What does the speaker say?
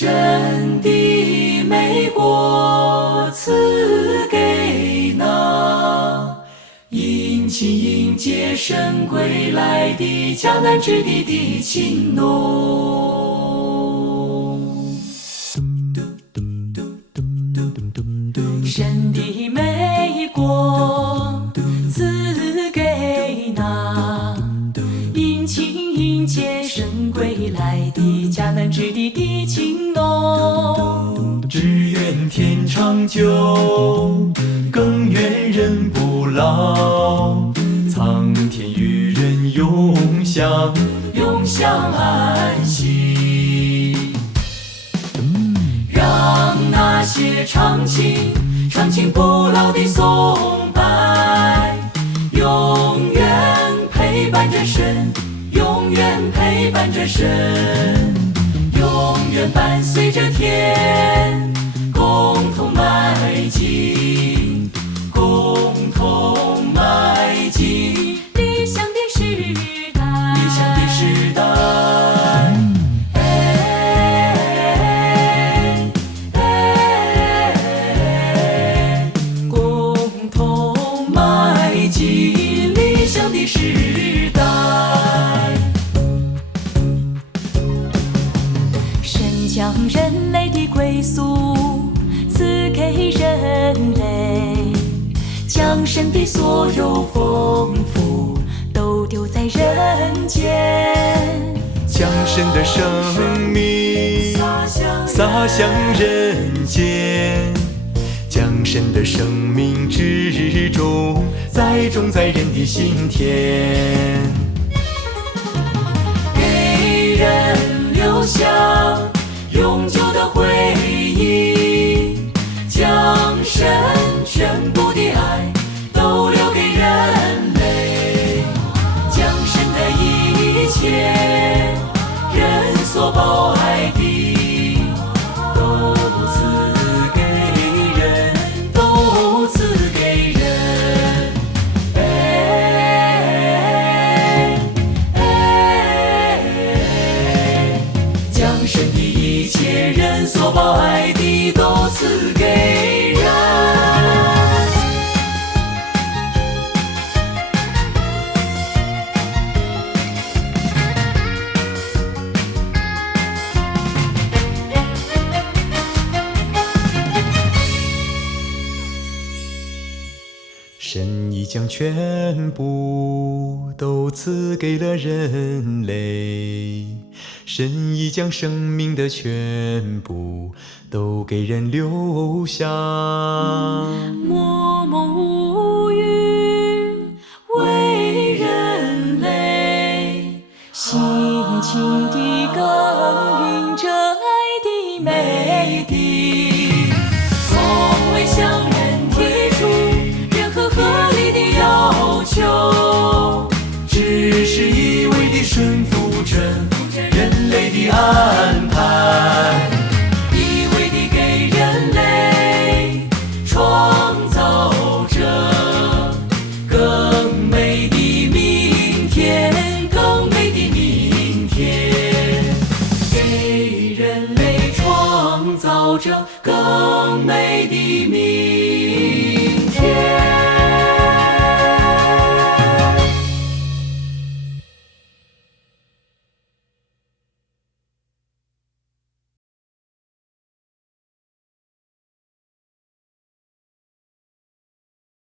神的美国赐给那殷勤迎接神归来的迦南之地的青农。神的美国赐给那殷勤迎接神归来的迦南之地的青农。只愿天长久，更愿人不老，苍天与人永享安息。让那些长情不老的颂拜，永远陪伴着神，永远陪伴着神，永远伴随着天，共同迈进，共同迈进理想的时代，理想的时代。共同迈进理想的时代。神将人类的归宿赐给人类，将神的所有丰富都丢在人间，将神的生命洒向人间，将神的生命之种栽种在人的心田，给人留下永久的回忆，将神全部的爱都留给人类，将神的一切人所抱爱的都赐给人，都赐给人。将神的一切人所抱爱的都赐给人。神已将全部都赐给了人类，神已将生命的全部都给人留下。默默无语为人类，辛勤地耕耘着爱的美地，从未向人提出任何合理的要求，只是一味地顺服着人类的安排，一味地给人类创造着更美的明天，更美的明天，给人类创造着更美的明天。